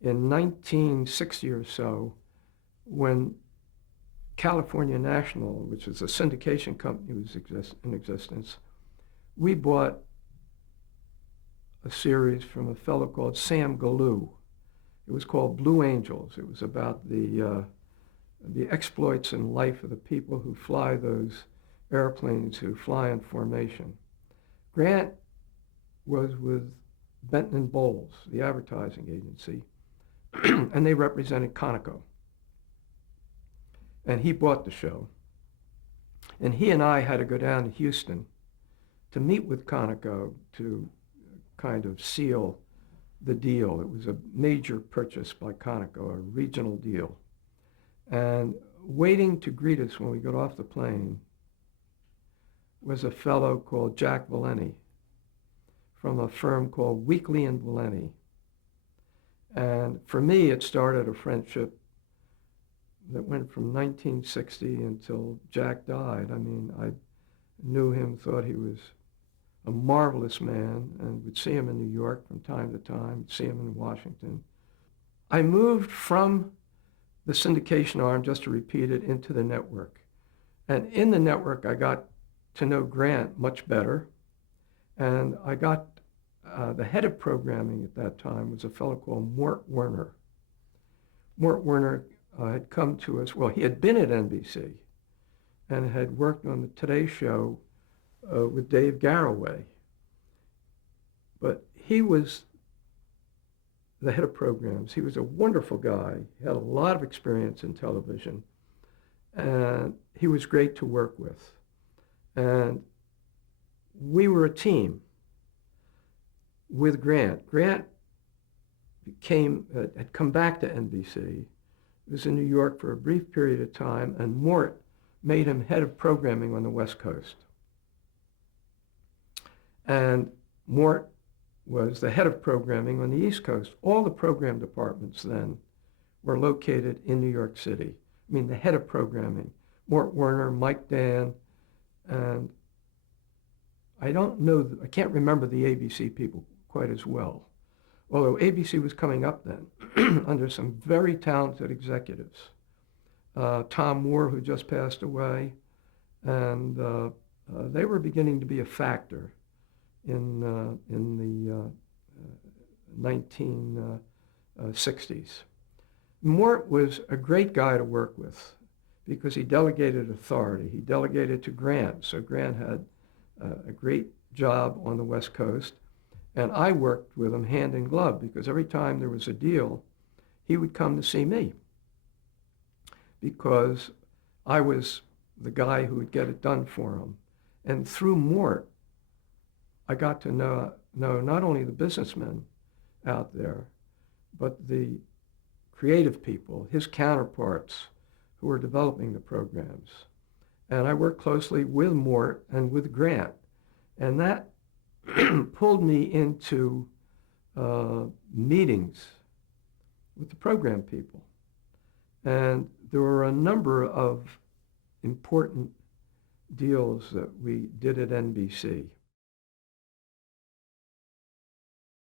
in 1960 or so, when California National, which is a syndication company, was in existence, we bought a series from a fellow called Sam Galoo. It was called Blue Angels. It was about the exploits and life of the people who fly those airplanes who fly in formation. Grant was with Benton and Bowles, the advertising agency, and they represented Conoco. And he bought the show. And he and I had to go down to Houston to meet with Conoco to kind of seal the deal. It was a major purchase by Conoco, a regional deal. And waiting to greet us when we got off the plane was a fellow called Jack Valenti from a firm called Weekly and Valenti. And for me, it started a friendship that went from 1960 until Jack died. I mean, I knew him, thought he was a marvelous man, and would see him in New York from time to time, see him in Washington. I moved from the syndication arm, just to repeat it, into the network. And in the network, I got to know Grant much better. And I got, the head of programming at that time was a fellow called Mort Werner. Mort Werner had come to us, well, he had been at NBC and had worked on the Today Show with Dave Garroway. But he was the head of programs. He was a wonderful guy. He had a lot of experience in television. And he was great to work with. And we were a team with Grant. Grant had come back to NBC. He was in New York for a brief period of time, and Mort made him head of programming on the West Coast. And Mort was the head of programming on the East Coast. All the program departments then were located in New York City. I mean, the head of programming, Mort Werner, Mike Dan, and I can't remember the ABC people quite as well, although ABC was coming up then under some very talented executives. Tom Moore, who just passed away, and they were beginning to be a factor in the 1960s. Mort was a great guy to work with because he delegated authority. He delegated to Grant, so Grant had a great job on the West Coast, and I worked with him hand in glove because every time there was a deal, he would come to see me because I was the guy who would get it done for him. And through Mort, I got to know not only the businessmen out there, but the creative people, his counterparts who were developing the programs. And I worked closely with Mort and with Grant. And that pulled me into meetings with the program people. And there were a number of important deals that we did at NBC.